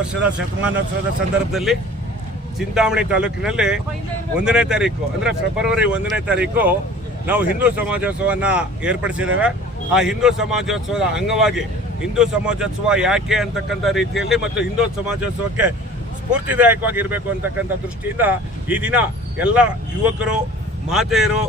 ವರ್ಷದ ಶತಮಾನೋತ್ಸವದ ಸಂದರ್ಭದಲ್ಲಿ ಚಿಂತಾಮಣಿ ತಾಲೂಕಿನಲ್ಲಿ ಒಂದನೇ ತಾರೀಕು, ಅಂದರೆ ಫೆಬ್ರವರಿ ಒಂದನೇ ತಾರೀಕು ನಾವು ಹಿಂದೂ ಸಮಾಜೋತ್ಸವನ ಏರ್ಪಡಿಸಿದ್ದೇವೆ. ಆ ಹಿಂದೂ ಸಮಾಜೋತ್ಸವದ ಅಂಗವಾಗಿ ಹಿಂದೂ ಸಮಾಜೋತ್ಸವ ಯಾಕೆ ಅಂತಕ್ಕಂಥ ರೀತಿಯಲ್ಲಿ ಮತ್ತು ಹಿಂದೂ ಸಮಾಜೋತ್ಸವಕ್ಕೆ ಸ್ಫೂರ್ತಿದಾಯಕವಾಗಿರಬೇಕು ಅಂತಕ್ಕಂಥ ದೃಷ್ಟಿಯಿಂದ ಈ ದಿನ ಎಲ್ಲ ಯುವಕರು, ಮಾತೆಯರು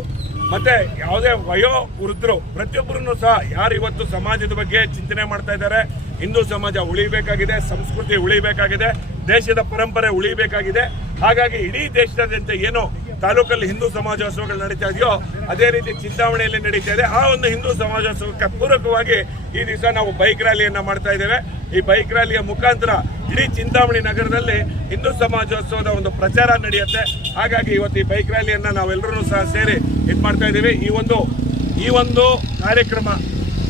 ಮತ್ತೆ ಯಾವುದೇ ವಯೋ ವೃದ್ಧರು ಪ್ರತಿಯೊಬ್ಬರನ್ನು ಸಹ ಯಾರು ಇವತ್ತು ಸಮಾಜದ ಬಗ್ಗೆ ಚಿಂತನೆ ಮಾಡ್ತಾ ಇದ್ದಾರೆ ಹಿಂದೂ ಸಮಾಜ ಉಳಿಬೇಕಾಗಿದೆ, ಸಂಸ್ಕೃತಿ ಉಳಿಬೇಕಾಗಿದೆ, ದೇಶದ ಪರಂಪರೆ ಉಳಿಬೇಕಾಗಿದೆ. ಹಾಗಾಗಿ ಇಡೀ ದೇಶದಾದ್ಯಂತ ಏನು ತಾಲೂಕಲ್ಲಿ ಹಿಂದೂ ಸಮಾಜೋತ್ಸವಗಳು ನಡೀತಾ ಇದೆಯೋ, ಅದೇ ರೀತಿ ಚಿಂತಾಮಣಿಯಲ್ಲಿ ನಡೀತಾ ಇದೆ. ಆ ಒಂದು ಹಿಂದೂ ಸಮಾಜೋತ್ಸವಕ್ಕೆ ಪೂರಕವಾಗಿ ಈ ದಿವಸ ನಾವು ಬೈಕ್ ರ್ಯಾಲಿಯನ್ನು ಮಾಡ್ತಾ ಇದ್ದೇವೆ. ಈ ಬೈಕ್ ರ್ಯಾಲಿಯ ಮುಖಾಂತರ ಇಡೀ ಚಿಂತಾಮಣಿ ನಗರದಲ್ಲಿ ಹಿಂದೂ ಸಮಾಜೋತ್ಸವದ ಒಂದು ಪ್ರಚಾರ ನಡೆಯುತ್ತೆ. ಹಾಗಾಗಿ ಇವತ್ತು ಈ ಬೈಕ್ ರ್ಯಾಲಿಯನ್ನು ನಾವೆಲ್ಲರೂ ಸಹ ಸೇರಿ ಇದು ಮಾಡ್ತಾ ಇದ್ದೀವಿ. ಈ ಒಂದು ಈ ಒಂದು ಕಾರ್ಯಕ್ರಮ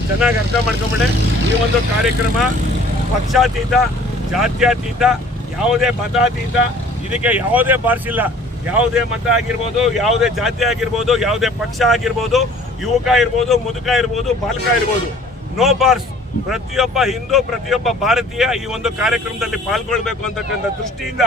ಚೆನ್ನಾಗಿ ಅರ್ಥ ಮಾಡ್ಕೊಂಬಿಡಿ. ಈ ಒಂದು ಕಾರ್ಯಕ್ರಮ ಪಕ್ಷಾತೀತ, ಜಾತ್ಯತೀತ, ಯಾವುದೇ ಮತಾತೀತ, ಇದಕ್ಕೆ ಯಾವುದೇ ಬಾರಿಸಿಲ್ಲ. ಯಾವುದೇ ಮತ ಆಗಿರ್ಬೋದು, ಯಾವುದೇ ಜಾತಿ ಆಗಿರ್ಬೋದು, ಯಾವುದೇ ಪಕ್ಷ ಆಗಿರ್ಬೋದು, ಯುವಕ ಇರ್ಬೋದು, ಮುದುಕ ಇರ್ಬೋದು, ಬಾಲಕ ಇರ್ಬೋದು. ನೋ ಬಾರ್ಸ್ ಪ್ರತಿಯೊಬ್ಬ ಹಿಂದೂ, ಪ್ರತಿಯೊಬ್ಬ ಭಾರತೀಯ ಈ ಒಂದು ಕಾರ್ಯಕ್ರಮದಲ್ಲಿ ಪಾಲ್ಗೊಳ್ಬೇಕು ಅಂತಕ್ಕಂಥ ದೃಷ್ಟಿಯಿಂದ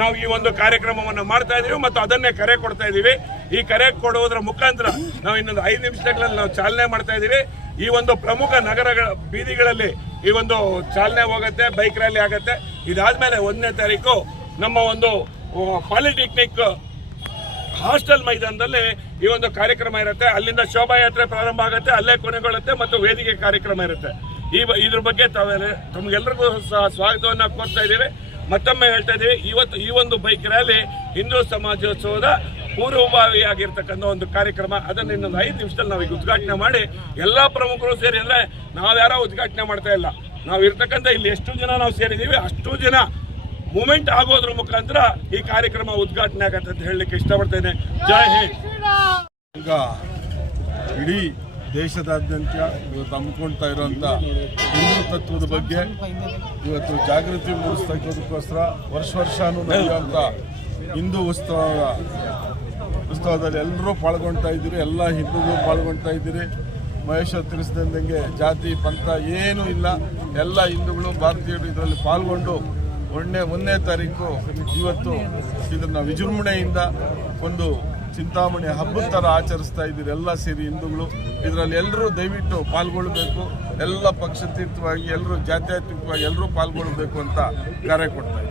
ನಾವು ಈ ಒಂದು ಕಾರ್ಯಕ್ರಮವನ್ನು ಮಾಡ್ತಾ ಇದೀವಿ ಮತ್ತು ಅದನ್ನೇ ಕರೆ ಕೊಡ್ತಾ ಇದ್ದೀವಿ ಈ ಕರೆ ಕೊಡುವುದರ ಮುಖಾಂತರ ನಾವು ಇನ್ನೊಂದು ಐದು ನಿಮಿಷಗಳಲ್ಲಿ ನಾವು ಚಾಲನೆ ಮಾಡ್ತಾ ಇದೀವಿ. ಈ ಒಂದು ಪ್ರಮುಖ ನಗರಗಳ ಬೀದಿಗಳಲ್ಲಿ ಈ ಒಂದು ಚಾಲನೆ ಹೋಗುತ್ತೆ ಬೈಕ್ ರ್ಯಾಲಿ ಆಗುತ್ತೆ. ಇದಾದ್ಮೇಲೆ ಒಂದನೇ ತಾರೀಕು ನಮ್ಮ ಒಂದು ಪಾಲಿಟೆಕ್ನಿಕ್ ಹಾಸ್ಟೆಲ್ ಮೈದಾನದಲ್ಲಿ ಈ ಒಂದು ಕಾರ್ಯಕ್ರಮ ಇರುತ್ತೆ. ಅಲ್ಲಿಂದ ಶೋಭಾಯಾತ್ರೆ ಪ್ರಾರಂಭ ಆಗುತ್ತೆ, ಅಲ್ಲೇ ಕೊನೆಗೊಳ್ಳುತ್ತೆ ಮತ್ತು ವೇದಿಕೆ ಕಾರ್ಯಕ್ರಮ ಇರುತ್ತೆ. ಈ ಇದ್ರ ಬಗ್ಗೆ ತಾವೆಲ್ಲ ತಮ್ಗೆಲ್ಲರಿಗೂ ಸಹ ಸ್ವಾಗತವನ್ನು ಕೋರ್ತಾ ಇದ್ದೀವಿ. ಮತ್ತೊಮ್ಮೆ ಹೇಳ್ತಾ ಇದ್ದೀವಿ, ಇವತ್ತು ಈ ಒಂದು ಬೈಕ್ ರ್ಯಾಲಿ ಹಿಂದೂ ಸಮಾಜೋತ್ಸವದ ಪೂರ್ವಭಾವಿಯಾಗಿರ್ತಕ್ಕಂಥ ಒಂದು ಕಾರ್ಯಕ್ರಮ, ಅದನ್ನು ಇನ್ನೊಂದು ಐದು ನಿಮಿಷದಲ್ಲಿ ನಾವು ಈಗ ಉದ್ಘಾಟನೆ ಮಾಡಿ ಎಲ್ಲ ಪ್ರಮುಖರು ಸೇರಿ ಅಂದ್ರೆ ನಾವ್ಯಾರ ಉದ್ಘಾಟನೆ ಮಾಡ್ತಾ ಇಲ್ಲ. ನಾವು ಇರ್ತಕ್ಕಂಥ ಇಲ್ಲಿ ಎಷ್ಟು ಜನ ನಾವು ಸೇರಿದ್ದೀವಿ ಅಷ್ಟು ಜನ ಮೂಮೆಂಟ್ ಆಗೋದ್ರ ಮುಖಾಂತರ ಈ ಕಾರ್ಯಕ್ರಮ ಉದ್ಘಾಟನೆ ಆಗತ್ತೆ ಅಂತ ಹೇಳಲಿಕ್ಕೆ ಇಷ್ಟಪಡ್ತೇನೆ. ಜೈ ಹಿಂದ್. ಇಡೀ ದೇಶದಾದ್ಯಂತ ಇವತ್ತು ಹಮ್ಮಿಕೊಳ್ತಾ ಇರುವಂಥ ಹಿಂದೂ ತತ್ವದ ಬಗ್ಗೆ ಇವತ್ತು ಜಾಗೃತಿ ಮೂಡಿಸ್ತಕ್ಕೋಸ್ಕರ ವರ್ಷ ವರ್ಷನೂ ನಡೆಯುವಂಥ ಹಿಂದೂ ಉತ್ಸವ ಉತ್ಸವದಲ್ಲಿ ಎಲ್ಲರೂ ಪಾಲ್ಗೊಳ್ತಾ ಇದ್ದೀರಿ, ಎಲ್ಲ ಹಿಂದೂಗಳು ಪಾಲ್ಗೊಳ್ತಾ ಇದ್ದೀರಿ. ಮಹೇಶ ತಿಳಿಸಿದಂಗೆ ಜಾತಿ, ಪಂಥ ಏನೂ ಇಲ್ಲ. ಎಲ್ಲ ಹಿಂದೂಗಳು, ಭಾರತೀಯರು ಇದರಲ್ಲಿ ಪಾಲ್ಗೊಂಡು ಒಂದನೇ ಒಂದನೇ ತಾರೀಕು ಇವತ್ತು ಇದನ್ನು ವಿಜೃಂಭಣೆಯಿಂದ ಒಂದು ಚಿಂತಾಮಣಿ ಹಬ್ಬದ ಥರ ಆಚರಿಸ್ತಾ ಇದ್ದೀರಿ. ಎಲ್ಲ ಸೇರಿ ಹಿಂದೂಗಳು. ಇದರಲ್ಲಿ ಎಲ್ಲರೂ ದಯವಿಟ್ಟು ಪಾಲ್ಗೊಳ್ಬೇಕು. ಎಲ್ಲ ಪಕ್ಷತೀರ್ಥವಾಗಿ ಎಲ್ಲರೂ ಜಾತ್ಯಾತೀತವಾಗಿ ಎಲ್ಲರೂ ಪಾಲ್ಗೊಳ್ಬೇಕು ಅಂತ ಕರೆ ಕೊಡ್ತಾ ಇದ್ದೀವಿ.